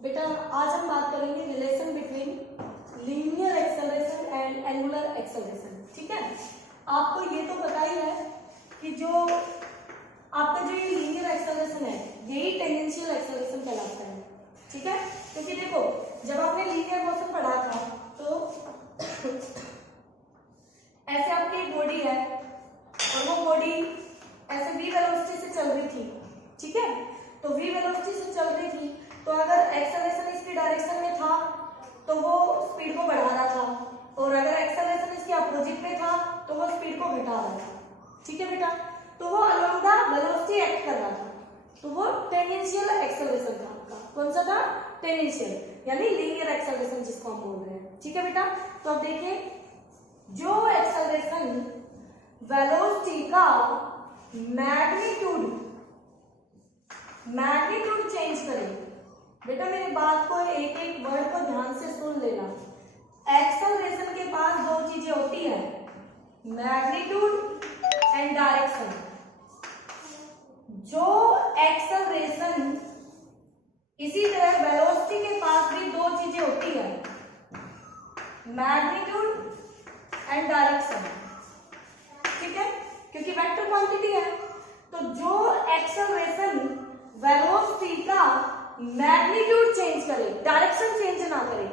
बेटा आज हम बात करेंगे relation between linear acceleration and angular acceleration. ठीक है, आपको ये तो पता ही है कि जो आपका जो ये लीनियर एक्सेलरेशन है यही टेंजेंशियल एक्सेलरेशन कहलाता है। ठीक है, क्योंकि देखो जब आपने लीनियर मोशन पढ़ा था तो ऐसे आपकी एक बॉडी है और वो बॉडी ऐसे v वेलोसिटी से चल रही थी। ठीक है, तो v वेलोसिटी से चल रही थी तो अगर एक्सेलरेशन इसकी डायरेक्शन में था तो वो स्पीड को बढ़ा रहा था, और अगर एक्सेलरेशन इसके अपोजिट में था तो वो स्पीड को घटा रहा था। ठीक है बेटा, तो वो अलोंग द वेलोसिटी एक्ट कर रहा था, तो वो टेंजेंशियल एक्सेलरेशन था आपका। कौन सा था? टेंजेंशियल, यानी लीनियर एक्सेलरेशन जिसको हम बोल रहे हैं। ठीक है बेटा, तो अब देखिए जो एक्सेलरेशन वेलोसिटी का मैग्नीट्यूड चेंज करे, बेटा मेरी बात को एक एक वर्ड को ध्यान से सुन लेना। एक्सेलरेशन के पास दो चीजें होती है, मैग्नीट्यूड एंड डायरेक्शन। जो एक्सेलरेशन इसी तरह वेलोसिटी के पास भी दो चीजें होती है, मैग्नीट्यूड एंड डायरेक्शन। ठीक है, क्योंकि वेक्टर क्वांटिटी है, तो जो एक्सेलरेशन वेलोसिटी का मैग्नीट्यूड चेंज करे, डायरेक्शन चेंज ना करे,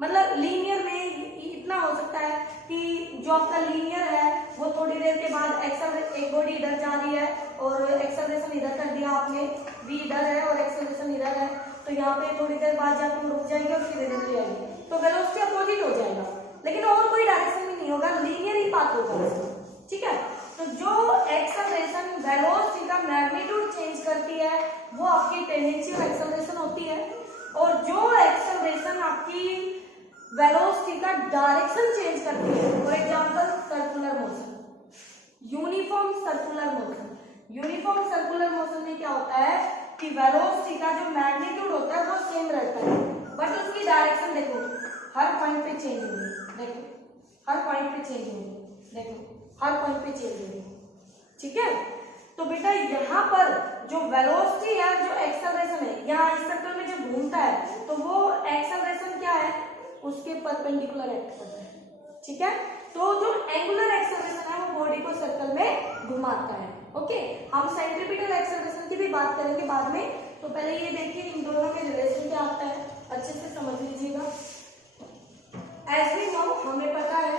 मतलब लीनियर में इतना हो सकता है कि जो आपका लीनियर है वो थोड़ी देर के बाद एक बॉडी इधर जा रही है और एक्सेलरेशन इधर कर दिया आपने, v इधर है और एक्सेलरेशन इधर है, तो यहाँ पे थोड़ी देर बाद जाकर रुक जाएगी और फिर इधर जाएगी, तो वेलोसिटी अपोजिट हो जाएगा, लेकिन और कोई डायरेक्शन में नहीं होगा, लीनियर ही पाथ होगा। ठीक है, तो जो एक्सेलरेशन वेलोसिटी का मैग्नीट्यूड चेंज करती है वो आपकी टेंजेंशियल एक्सेलरेशन होती है, और जो एक्सेलरेशन आपकी वेलोसिटी का डायरेक्शन चेंज करती है, for example circular motion, uniform circular motion. Uniform circular motion में क्या होता है कि वेलोसिटी का जो मैग्नीट्यूड होता है वो सेम रहता है, बट उसकी डायरेक्शन देखो हर पॉइंट पे चेंज होगी, देखो हर पॉइंट पे चेंज होगी, देखो हर पॉइंट पे चेंज होगी। ठीक है, तो बेटा यहाँ पर जो वेलोसिटी है, जो एक्सेलरेशन है, यहाँ इस सर्कल में जो घूमता है तो वो एक्सेलरेशन क्या है, उसके परपेंडिकुलर एक्ट करता है। ठीक है, तो जो एंगुलर एक्सेलरेशन है वो बॉडी को सर्कल में घुमाता है। ओके, हम सेंट्रीपिटल एक्सेलरेशन की भी बात करेंगे बाद में, तो पहले ये देखिए इन दोनों के रिलेशन क्या आता है, अच्छे से समझ लीजिएगा। एज वी नो, हमें पता है,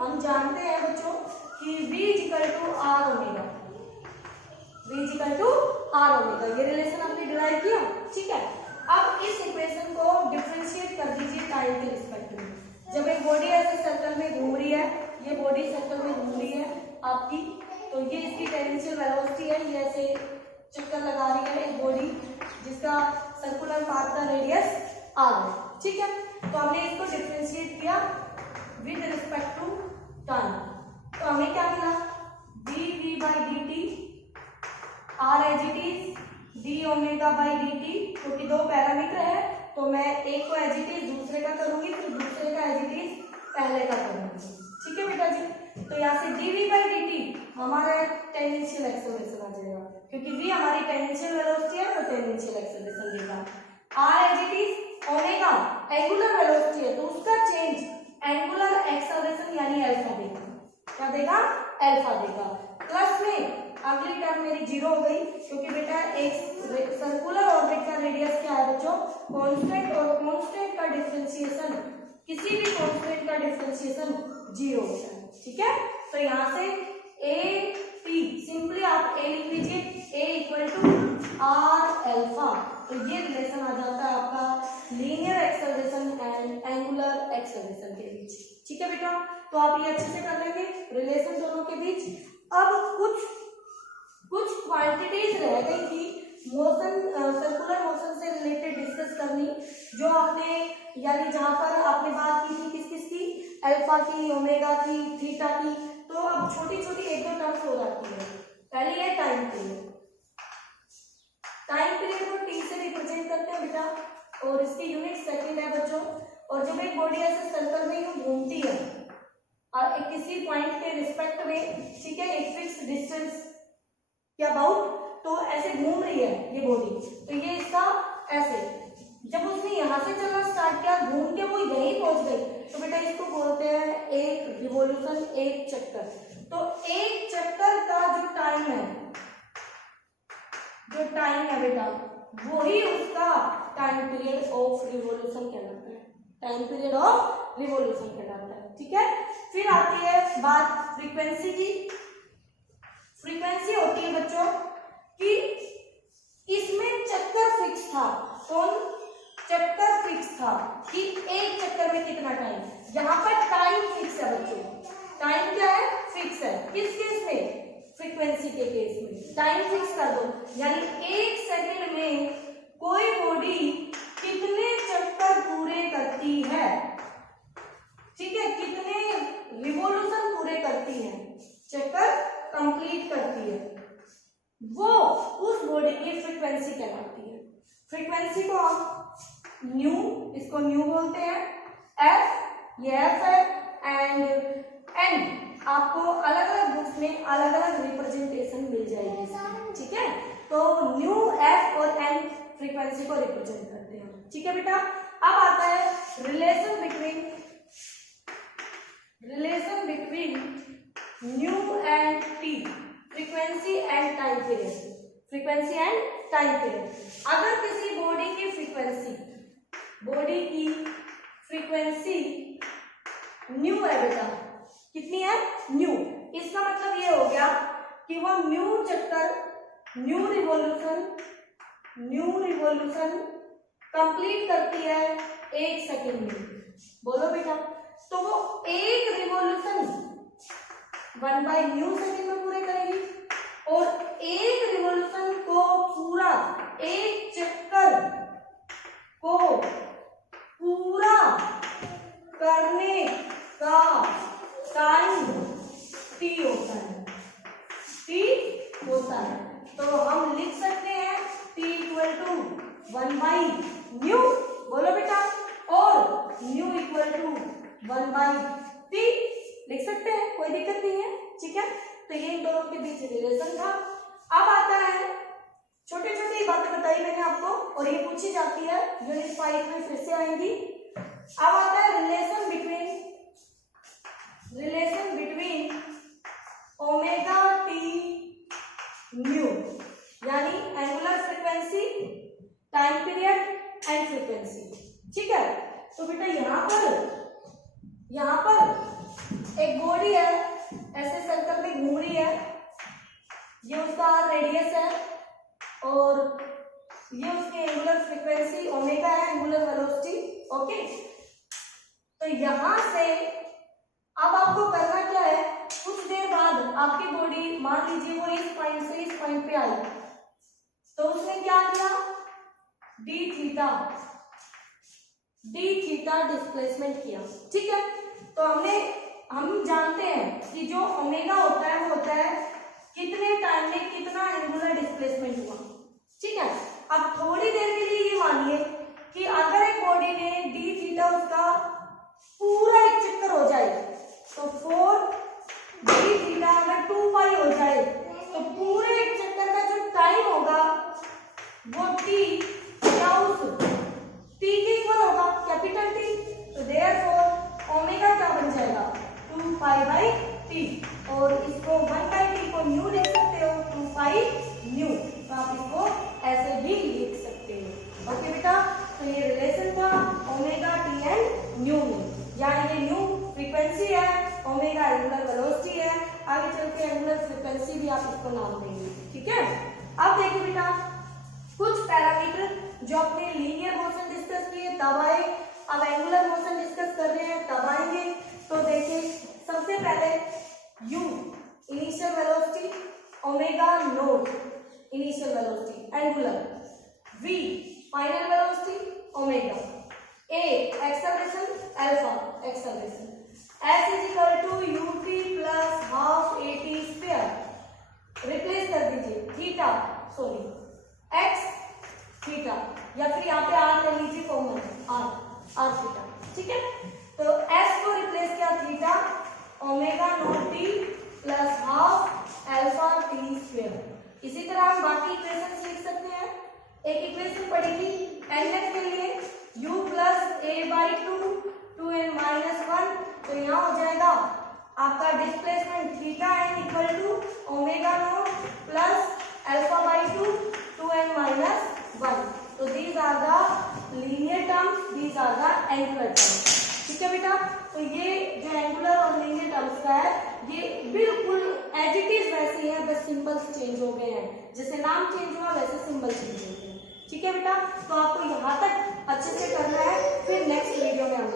हम जानते हैं बच्चों कि v equal to r omega, v equal to r omega, ये रिलेशन आपने डिराइव किया। ठीक है, अब इस इक्वेशन को डिफरेंशिएट कर दीजिए टाइम के रिस्पेक्ट में। जब एक बॉडी ऐसे सर्कल में घूम रही है, ये बॉडी सर्कल में घूम रही है आपकी, तो ये इसकी टेंजेंशियल वेलोसिटी है, ये ऐसे चक्कर लगा रही है एक बॉडी जिसका सर्कुलर पाथ का रेडियस आर है। ठीक है, तो हमने इसको डिफरेंशिएट किया विद रिस्पेक्ट टू टाइम, तो हमें क्या मिला, dv by dt r as it is d omega by dt, क्योंकि दो पैरामीटर है तो मैं एक को एज इट इज दूसरे का करूंगी, फिर दूसरे का एज इट इज पहले का करूंगी। ठीक है बेटा जी, तो यहाँ से dv by dt हमारा टेंजेंशियल एक्सेलरेशन आ जाएगा, क्योंकि v हमारी टेंजेंशियल वेलोसिटी है तो टेंजेंशियल एक्सेलरेशन देगा। r as it is omega angular velocity है तो उसका चेंज एंगुलर एक्सेलरेशन यानी अल्फा देगा। क्या देगा? अल्फा देगा। प्लस में अगली टर्म मेरी जीरो हो गई, क्योंकि बेटा एक सर्कुलर ऑर्बिट का रेडियस क्या है बच्चों, कांस्टेंट, और कांस्टेंट का डिफरेंशिएशन, किसी भी कांस्टेंट का डिफरेंशिएशन जीरो होता है। ठीक है, तो यहाँ से ए पी सिंपली आप ए लिख लीजिए, ए इक्वल टू आर अल्फा, तो ये रिलेशन आ जाता है आपका linear acceleration and angular acceleration के बीच। ठीक है बेटा, तो आप ये अच्छे से कर लेंगे रिलेशन दोनों के बीच। अब कुछ क्वांटिटीज रह गई थी मोशन, सर्कुलर मोशन से रिलेटेड डिस्कस करनी, जो आपने यानी जहां पर आपने बात की थी किस किस की, अल्फा की, ओमेगा की, थीटा की, तो अब छोटी छोटी एक दो टर्म्स हो जाती है। पहली है टाइम पीरियड, टाइम पीरियड को टी से रिप्रेजेंट करते हैं बेटा, और इसकी यूनिट सेकंड है बच्चों। और जब एक बॉडी ऐसे सर्कल में यूं घूमती है और एक किसी पॉइंट के रिस्पेक्ट में, ठीक है, एक फिक्स डिस्टेंस के अबाउट तो ऐसे घूम रही है ये बॉडी, तो ये इसका ऐसे, जब उसने यहाँ से चलना स्टार्ट किया घूम के वो यहीं पहुंच गई, तो बेटा इसको बोलते हैं एक रिवॉल्यूशन, एक चक्कर। तो एक चक्कर का जो टाइम है बेटा, वही उसका टाइम पीरियड ऑफ रिवॉल्यूशन कहलाता है, टाइम पीरियड ऑफ रिवॉल्यूशन कहलाता है। ठीक है, फिर आती है बात फ्रीक्वेंसी की। फ्रीक्वेंसी होती है बच्चों कि इसमें चक्कर फिक्स था, कौन, चक्कर फिक्स था कि एक चक्कर में कितना टाइम, यहाँ पर टाइम फिक्स है बच्चों, टाइम क्या है, फिक्स है। किस केस में, फ्रीक्वेंसी के केस में टाइम फिक्स कर दो, यानी एक सेकंड में कोई बॉडी कितने चक्कर पूरे करती है, ठीक है, कितने रिवॉल्यूशन पूरे करती है, चक्कर कंप्लीट करती है, वो उस बॉडी की फ्रीक्वेंसी कहलाती है। फ्रीक्वेंसी को हम न्यू, इसको न्यू बोलते हैं, एफ ये एफ है, एंड एन आपको अलग अलग बुक्स में अलग अलग रिप्रेजेंटेशन मिल जाएगी इसकी, ठीक है। तो न्यू, एफ और एन फ्रीक्वेंसी को रिप्रेजेंट करते हैं, ठीक है बेटा। अब आता है relation between new and T, frequency and time period, frequency and time period. अगर किसी बॉडी की फ्रीक्वेंसी न्यू है बेटा, कितनी है, न्यू, इसका मतलब ये हो गया कि वो न्यू चक्कर, न्यू रिवॉल्यूशन कंप्लीट करती है एक सेकंड में, बोलो बेटा। तो वो एक रिवॉल्यूशन 1/न्यू सेकंड में पूरे करेगी, और एक रिवॉल्यूशन को पूरा, एक चक्कर को पूरा करने का टाइम टी होता है, तो हम लिख सकते हैं टी इक्वल टू 1/न्यू, बोलो बेटा, और न्यू इक्वल टू 1/टी लिख सकते हैं, कोई दिक्कत नहीं है, ठीक है। तो ये इन दोनों के बीच रिलेशन था। अब आता है, छोटी छोटी बातें बताई मैंने आपको, और ये पूछी जाती है यूनिट 5 में, फिर से आएंगी। अब आता है relation between omega T nu, यानी angular frequency, time period and frequency, ठीक है। तो बेटा यहाँ पर एक बॉडी है, ऐसे सर्कल में घूम रही है, ये उसका रेडियस है, और ये उसकी एंगुलर फ्रीक्वेंसी ओमेगा है, एंगुलर वेलोसिटी, ओके। तो यहां से अब आपको करना क्या है, कुछ देर बाद आपकी बॉडी, मान लीजिए वो इस पॉइंट से इस पॉइंट पे आई, तो उसने क्या किया, डी थीटा डिस्प्लेसमेंट किया, ठीक है। तो हम जानते हैं कि जो ओमेगा होता है वो होता है कितने टाइम में कितना एंगुलर डिस्प्लेसमेंट हुआ, ठीक है। अब थोड़ी देर के लिए ये मानिए कि अगर एक बॉडी ने डी थीटा उसका पूरा एक चक्कर हो जाए, तो 4 डी थीटा अगर 2 हो जाए, तो पूरे एक चक्कर का जो टाइम होगा वो टी या उस टी के इक्वल होगा, कैपिटल टी। तो देयरफॉर ओमेगा क्या बन जाएगा, 2π/t, और इसको 1/t को न्यू लिख सकते हो, 2π/न्यू, तो आप इसको ऐसे भी लिख सकते हो, ओके बेटा। तो ये रिलेशन था ओमेगा टी एंड न्यू में, यानी ये न्यू फ्रीक्वेंसी है, ओमेगा एंगुलर वेलोसिटी है, आगे चल के एंगुलर फ्रीक्वेंसी भी आप इसको नाम देंगे, ठीक है। अब देखिए बेटा, कुछ पैरामीटर जो अपने लीनियर मोशन डिस्कस किए तब आए, अब एंगुलर मोशन डिस्कस कर रहे हैं तब आएंगे। तो देखिए, सबसे पहले u initial velocity, omega naught initial velocity angular, v final velocity omega, a acceleration, alpha acceleration, s is equal to ut plus half at square, replace कर दीजिए थीटा, सॉरी x थीटा, या फिर यहाँ पे r ले लीजिए common, r theta, ठीक है। तो s को रिप्लेस किया theta, omega naught t plus half alpha t square. इसी तरह हम बाकी एक इक्वेशन पड़ेगी nx के लिए u plus a by two 2n minus 1, तो यहाँ हो जाएगा आपका displacement theta n equal to omega naught plus alpha by two 2n minus 1। तो these are the linear terms, these are the angular terms. ठीक है बेटा, तो ये जो एंगुलर और लीनियर टर्म्स का है ये बिल्कुल एज इट इज वैसे ही है, बस सिंबल्स चेंज हो गए हैं, जैसे नाम चेंज हुआ वैसे सिंबल चेंज हो गए हैं। ठीक है बेटा, तो आपको यहाँ तक अच्छे से करना है, फिर नेक्स्ट वीडियो में हम